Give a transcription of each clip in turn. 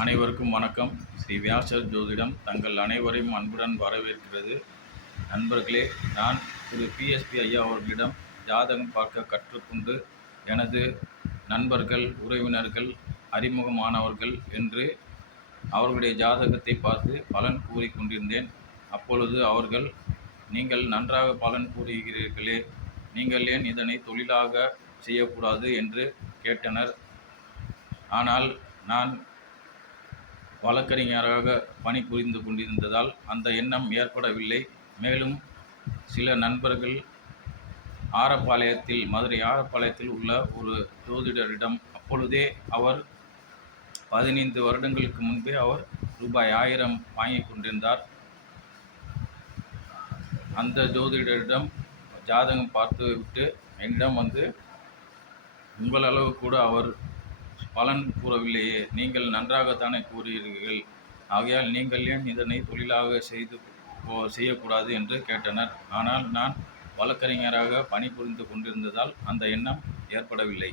அனைவருக்கும் வணக்கம். ஸ்ரீ வியாசர் ஜோதிடம் தங்கள் அனைவரையும் அன்புடன் வரவேற்கிறது. நண்பர்களே, நான் திரு பிஎஸ்பி ஐயா அவர்களிடம் ஜாதகம் பார்க்க கற்றுக்கொண்டு எனது நண்பர்கள், உறவினர்கள், அறிமுகமானவர்கள் என்று அவர்களுடைய ஜாதகத்தை பார்த்து பலன் கூறிக்கொண்டிருந்தேன். அப்பொழுது அவர்கள், நீங்கள் நன்றாக பலன் கூறுகிறீர்களே, நீங்கள் ஏன் இதனை தொழிலாக செய்யக்கூடாது என்று கேட்டனர். ஆனால் நான் வழக்கறிஞராக பணிபுரிந்து கொண்டிருந்ததால் அந்த எண்ணம் ஏற்படவில்லை. மேலும் சில நண்பர்கள் மதுரை ஆரப்பாளையத்தில் உள்ள ஒரு ஜோதிடரிடம், அப்பொழுதே அவர் 15 வருடங்களுக்கு முன்பே அவர் ரூபாய் 1000 வாங்கி கொண்டிருந்தார். அந்த ஜோதிடரிடம் ஜாதகம் பார்த்து விட்டு என்னிடம் வந்து, உங்கள் அளவு கூட அவர் பலன் கூறவில்லையே, நீங்கள் நன்றாகத்தானே கூறுகிறீர்கள், ஆகையால் நீங்கள் ஏன் இதனை தொழிலாக செய்யக்கூடாது என்று கேட்டனர். ஆனால் நான் வழக்கறிஞராக பணிபுரிந்து கொண்டிருந்ததால் அந்த எண்ணம் ஏற்படவில்லை.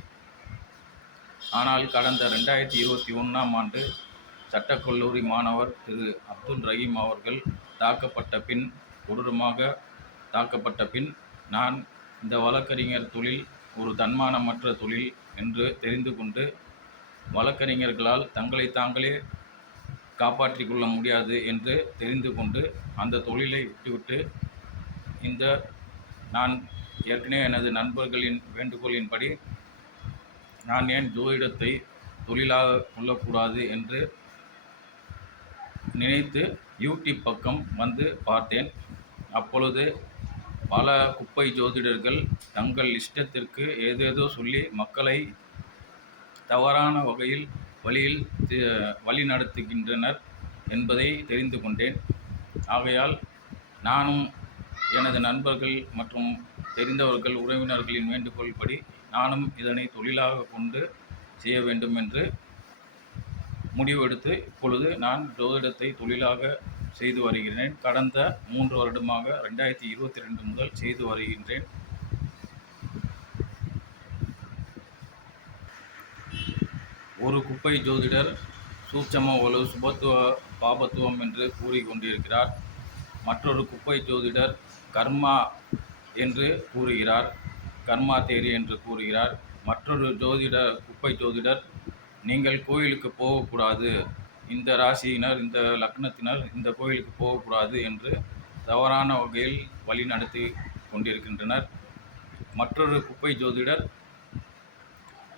ஆனால் கடந்த 2021ஆம் ஆண்டு சட்டக்கல்லூரி மாணவர் திரு அப்துல் ரஹீம் அவர்கள் கொடூரமாக தாக்கப்பட்ட பின் நான் இந்த வழக்கறிஞர் தொழில் ஒரு தன்மானமற்ற தொழில் என்று தெரிந்து கொண்டு, வழக்கறிஞர்களால் தங்களை தாங்களே காப்பாற்றிக் கொள்ள முடியாது என்று தெரிந்து கொண்டு அந்த தொழிலை விட்டுவிட்டு, நான் ஏற்கனவே எனது நண்பர்களின் வேண்டுகோளின்படி நான் ஏன் ஜோதிடத்தை தொழிலாக கொள்ளக்கூடாது என்று நினைத்து யூடியூப் பக்கம் வந்து பார்த்தேன். அப்பொழுது பல குப்பை ஜோதிடர்கள் தங்கள் இஷ்டத்திற்கு ஏதேதோ சொல்லி மக்களை தவறான வழியில் வழி நடத்துகின்றனர் என்பதை தெரிந்து கொண்டேன். ஆகையால் நானும் எனது நண்பர்கள் மற்றும் தெரிந்தவர்கள், உறவினர்களின் வேண்டுகோள்படி நானும் இதனை தொழிலாக கொண்டு செய்ய வேண்டும் என்று முடிவெடுத்து இப்பொழுது நான் ஜோதிடத்தை தொழிலாக செய்து வருகிறேன். கடந்த 3 வருடமாக 2022 முதல் செய்து வருகின்றேன். ஒரு குப்பை ஜோதிடர் சூட்சம வலு, சுபத்துவ, பாபத்துவம் என்று கூறிக்கொண்டிருக்கிறார். மற்றொரு குப்பை ஜோதிடர் கர்மா என்று கூறுகிறார், கர்மா தேரி என்று கூறுகிறார். மற்றொரு குப்பை ஜோதிடர், நீங்கள் கோயிலுக்கு போகக்கூடாது, இந்த ராசியினர், இந்த லக்னத்தினர் இந்த கோயிலுக்கு போகக்கூடாது என்று தவறான வகையில் வழி நடத்தி கொண்டிருக்கின்றனர். மற்றொரு குப்பை ஜோதிடர்,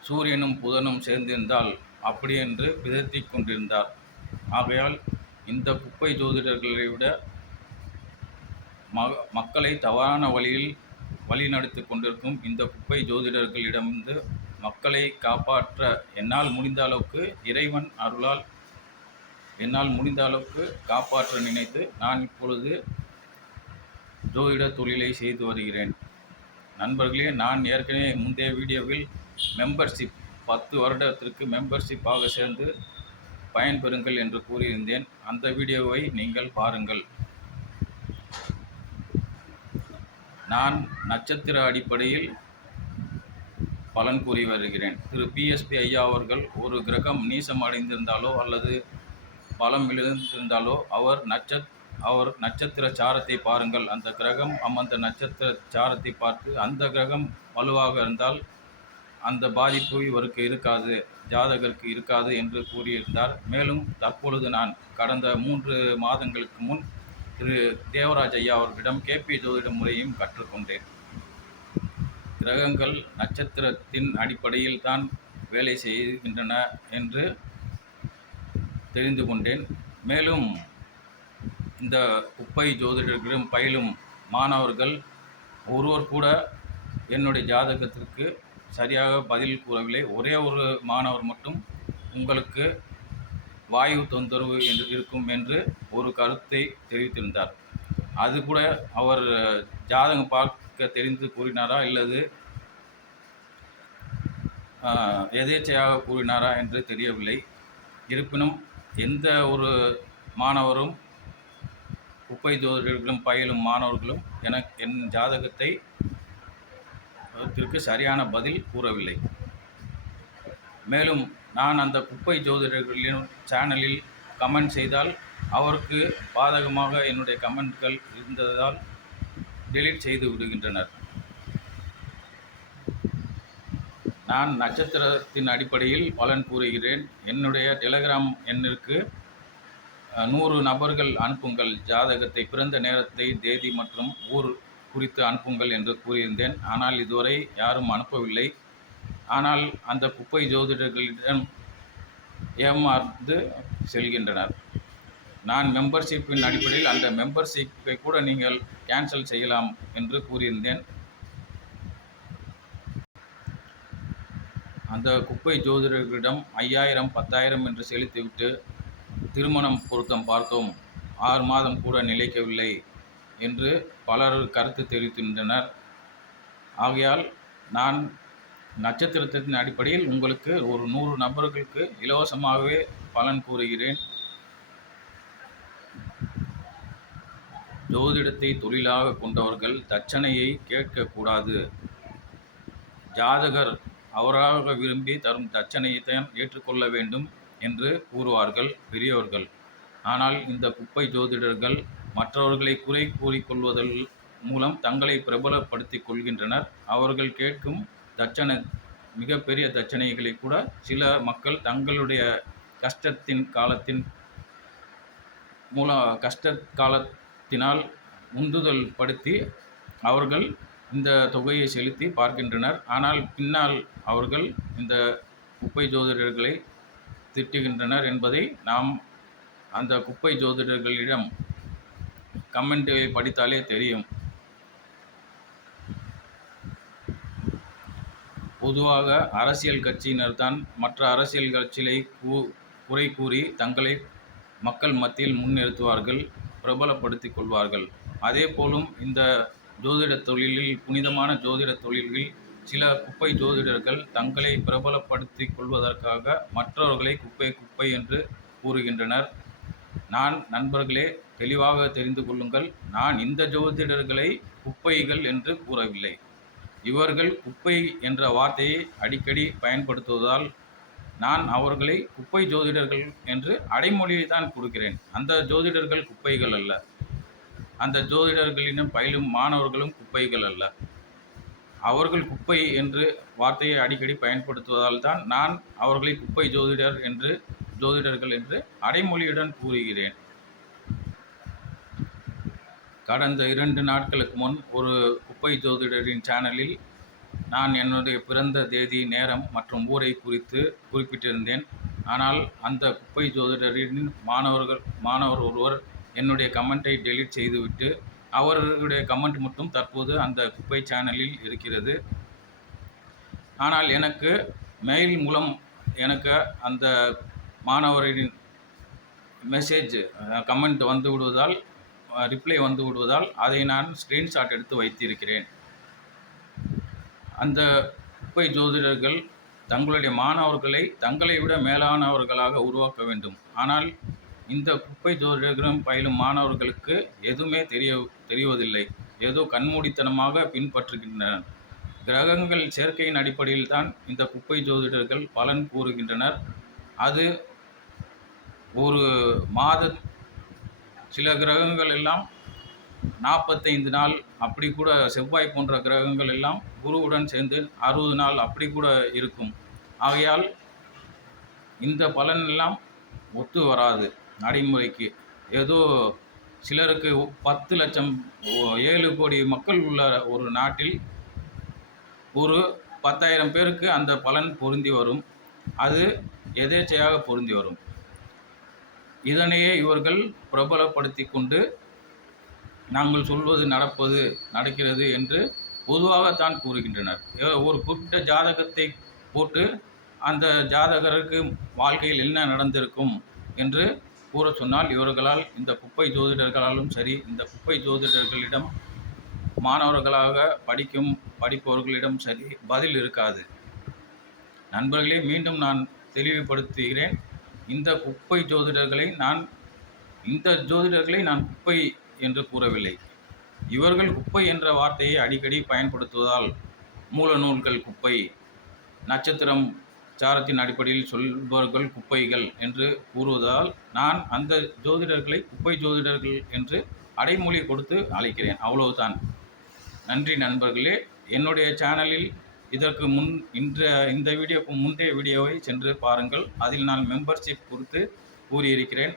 சூரியனும் புதனும் சேர்ந்திருந்தால் அப்படி என்று பிதற்றி கொண்டிருந்தார். ஆகையால் இந்த குப்பை ஜோதிடர்களை விட மக்களை தவறான வழியில் வழிநடத்தி கொண்டிருக்கும் இந்த குப்பை ஜோதிடர்களிடமிருந்து மக்களை காப்பாற்ற என்னால் முடிந்த அளவுக்கு, இறைவன் அருளால் என்னால் முடிந்த அளவுக்கு காப்பாற்ற நினைத்து நான் இப்பொழுது ஜோதிட தொழிலை செய்து வருகிறேன். நண்பர்களே, நான் ஏற்கனவே முந்தைய வீடியோவில் மெம்பர்ஷிப் 10 வருடத்திற்கு மெம்பர்ஷிப்பாக சேர்ந்து பயன்பெறுங்கள் என்று கூறியிருந்தேன். அந்த வீடியோவை நீங்கள் பாருங்கள். நான் நட்சத்திர அடிப்படையில் பலன் கூறி வருகிறேன். திரு பிஎஸ்பி ஐயா அவர்கள் ஒரு கிரகம் நீசம் அடைந்திருந்தாலோ அல்லது பலம் இழந்திருந்தாலோ அவர் நட்சத்திர சாரத்தை பாருங்கள், அந்த கிரகம் அமர்ந்த நட்சத்திர சாரத்தை பார்த்து அந்த கிரகம் வலுவாக இருந்தால் அந்த பாதிப்பு இவருக்கு இருக்காது, ஜாதகருக்கு இருக்காது என்று கூறியிருந்தார். மேலும் தற்பொழுது நான் கடந்த 3 மாதங்களுக்கு முன் திரு தேவராஜ் ஐயா அவர்களிடம் கேபி ஜோதிட முறையும் கற்றுக்கொண்டேன். கிரகங்கள் நட்சத்திரத்தின் அடிப்படையில் தான் வேலை செய்கின்றன என்று தெரிந்து கொண்டேன். மேலும் இந்த குப்பை ஜோதிடர்களிடம் பயிலும் மாணவர்கள் ஒருவர் கூட என்னுடைய ஜாதகத்திற்கு சரியாக பதில் கூறவில்லை. ஒரே ஒரு மாணவர் மட்டும் உங்களுக்கு வாயு தொந்தரவு என்று இருக்கும் என்று ஒரு கருத்தை தெரிவித்திருந்தார். அது கூட அவர் ஜாதகம் பார்க்க தெரிந்து கூறினாரா இல்லது எதேச்சையாக கூறினாரா என்று தெரியவில்லை. இருப்பினும் எந்த ஒரு மாணவரும், குப்பை ஜோதிடர்களும் பயிலும் மாணவர்களும் என் ஜாதகத்தை சரியான பதில் கூறவில்லை. மேலும் நான் அந்த குப்பை ஜோதிடர்களின் சேனலில் கமெண்ட் செய்தால் அவருக்கு பாதகமாக என்னுடைய கமெண்ட்கள் இருந்ததால் டெலீட் செய்து விடுகின்றனர். நான் நட்சத்திரத்தின் அடிப்படையில் பலன் கூறுகிறேன். என்னுடைய டெலகிராம் எண்ணிற்கு 100 நபர்கள் அனுப்புங்கள், ஜாதகத்தை, பிறந்த நேரத்தை, தேதி மற்றும் ஊர் குறித்து அனுப்புங்கள் என்று கூறியிருந்தேன். ஆனால் இதுவரை யாரும் அனுப்பவில்லை. ஆனால் அந்த குப்பை ஜோதிடர்களிடம் ஏமாந்து செல்கின்றனர். நான் மெம்பர்ஷிப்பின் அடிப்படையில் அந்த மெம்பர்ஷிப்பை கூட நீங்கள் கேன்சல் செய்யலாம் என்று கூறியிருந்தேன். அந்த குப்பை ஜோதிடர்களிடம் 5000 10,000 என்று செலுத்திவிட்டு திருமணம் பொருத்தம் பார்த்தோம், 6 மாதம் கூட நிலைக்கவில்லை என்று பலர் கருத்து தெரிவிக்கின்றனர். ஆகையால் நான் நட்சத்திரத்தின் அடிப்படையில் உங்களுக்கு ஒரு 100 நபர்களுக்கு இலவசமாகவே பலன் கூறுகிறேன். ஜோதிடத்தை தொழிலாக கொண்டவர்கள் தட்சணையை கேட்கக்கூடாது. ஜாதகர் அவராக விரும்பி தரும் தட்சணையைத்தான் ஏற்றுக்கொள்ள வேண்டும் என்று கூறுவார்கள் பெரியவர்கள். ஆனால் இந்த குப்பை ஜோதிடர்கள் மற்றவர்களை குறை கூறிக்கொள்வதன் மூலம் தங்களை பிரபலப்படுத்திக் கொள்கின்றனர். அவர்கள் கேட்கும் தட்சணை, மிகப்பெரிய தட்சணைகளை கூட சில மக்கள் தங்களுடைய கஷ்ட காலத்தினால் உந்துதல் படுத்தி அவர்கள் இந்த தொகையை செலுத்தி பார்க்கின்றனர். ஆனால் பின்னால் அவர்கள் இந்த குப்பை ஜோதிடர்களை திட்டுகின்றனர் என்பதை நாம் அந்த குப்பை ஜோதிடர்களிடம் கமெண்ட்டை படித்தாலே தெரியும். பொதுவாக அரசியல் கட்சியினர் தான் மற்ற அரசியல் கட்சிகளை குறை கூறி தங்களை மக்கள் மத்தியில் முன்னிறுத்துவார்கள், பிரபலப்படுத்திக் கொள்வார்கள். அதே போலும் இந்த ஜோதிட தொழிலில், புனிதமான ஜோதிட தொழிலில் சில குப்பை ஜோதிடர்கள் தங்களை பிரபலப்படுத்திக் கொள்வதற்காக மற்றவர்களை குப்பை என்று கூறுகின்றனர். நண்பர்களே, தெளிவாக தெரிந்து கொள்ளுங்கள், நான் இந்த ஜோதிடர்களை குப்பைகள் என்று கூறவில்லை. இவர்கள் குப்பை என்ற வார்த்தையை அடிக்கடி பயன்படுத்துவதால் நான் அவர்களை குப்பை ஜோதிடர்கள் என்று அடைமொழியை தான் கொடுக்கிறேன். அந்த ஜோதிடர்கள் குப்பைகள் அல்ல. அந்த ஜோதிடர்களிடம் பயிலும் மாணவர்களும் குப்பைகள் அல்ல. அவர்கள் குப்பை என்று வார்த்தையை அடிக்கடி பயன்படுத்துவதால் தான் நான் அவர்களை குப்பை ஜோதிடர்கள் என்று அடைமொழியுடன் கூறுகிறேன். கடந்த 2 நாட்களுக்கு முன் ஒரு குப்பை ஜோதிடரின் சேனலில் நான் என்னுடைய பிறந்த தேதி, நேரம் மற்றும் ஊரை குறித்து குறிப்பிட்டிருந்தேன். ஆனால் அந்த குப்பை ஜோதிடரின் மாணவர் ஒருவர் என்னுடைய கமெண்ட்டை டெலீட் செய்துவிட்டு அவர்களுடைய கமெண்ட் மட்டும் தற்போது அந்த குப்பை சேனலில் இருக்கிறது. ஆனால் எனக்கு மெயில் மூலம் எனக்கு அந்த மாணவரின் மெசேஜ் கமெண்ட் வந்து விடுவதால், ரிப்ளை வந்து விடுவதால் அதை நான் ஸ்க்ரீன்ஷாட் எடுத்து வைத்திருக்கிறேன். அந்த குப்பை ஜோதிடர்கள் தங்களுடைய மாணவர்களை தங்களை விட மேலானவர்களாக உருவாக்க வேண்டும். ஆனால் இந்த குப்பை ஜோதிடர்களும் பயிலும் மாணவர்களுக்கு எதுவுமே தெரிவதில்லை. ஏதோ கண்மூடித்தனமாக பின்பற்றுகின்றனர். கிரகங்கள் சேர்க்கையின் அடிப்படையில் தான் இந்த குப்பை ஜோதிடர்கள் பலன் கூறுகின்றனர். அது ஒரு சில கிரகங்கள் எல்லாம் 45 நாள், அப்படி கூட செவ்வாய் போன்ற கிரகங்கள் எல்லாம் குருவுடன் சேர்ந்து 60 நாள் அப்படி கூட இருக்கும். ஆகையால் இந்த பலன் எல்லாம் ஒத்து வராது நடைமுறைக்கு. ஏதோ சிலருக்கு 10 லட்சம் 7 கோடி மக்கள் உள்ள ஒரு நாட்டில் ஒரு 10,000 பேருக்கு அந்த பலன் பொருந்தி வரும். அது எதேச்சையாக பொருந்தி வரும். இதனையே இவர்கள் பிரபலப்படுத்தி கொண்டு நாங்கள் சொல்வது நடக்கிறது என்று பொதுவாகத்தான் கூறுகின்றனர். ஒரு குறிப்பிட்ட ஜாதகத்தை போட்டு அந்த ஜாதகருக்கு வாழ்க்கையில் என்ன நடந்திருக்கும் என்று கூற சொன்னால் இவர்களால், இந்த குப்பை ஜோதிடர்களாலும் சரி, இந்த குப்பை ஜோதிடர்களிடம் மாணவர்களாக படிப்பவர்களிடம் சரி பதில் இருக்காது. நண்பர்களே, மீண்டும் நான் தெளிவுபடுத்துகிறேன், இந்த ஜோதிடர்களை நான் குப்பை என்று கூறவில்லை. இவர்கள் குப்பை என்ற வார்த்தையை அடிக்கடி பயன்படுத்துவதால் மூல நூல்கள் குப்பை, நட்சத்திரம் சாரத்தின் அடிப்படையில் சொல்பவர்கள் குப்பைகள் என்று கூறுவதால் நான் அந்த ஜோதிடர்களை குப்பை ஜோதிடர்கள் என்று அடைமொழி கொடுத்து அழைக்கிறேன். அவ்வளவுதான். நன்றி நண்பர்களே. என்னுடைய சேனலில் இதற்கு முன் இந்த வீடியோக்கு முந்தைய வீடியோவை சென்று பாருங்கள். அதில் நான் மெம்பர்ஷிப் குறித்து கூறியிருக்கிறேன்.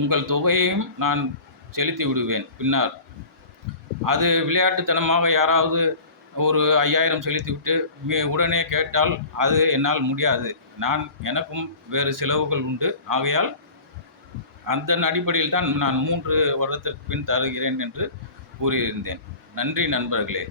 உங்கள் தொகையையும் நான் செலுத்தி விடுவேன். பின்னர் அது விளையாட்டுத்தனமாக யாராவது ஒரு 5000 செலுத்திவிட்டு உடனே கேட்டால் அது என்னால் முடியாது. எனக்கும் வேறு செலவுகள் உண்டு. ஆகையால் அதன் அடிப்படையில் தான் நான் 3 வருடத்திற்கு பின் தருகிறேன் என்று கூறியிருந்தேன். நன்றி நண்பர்களே.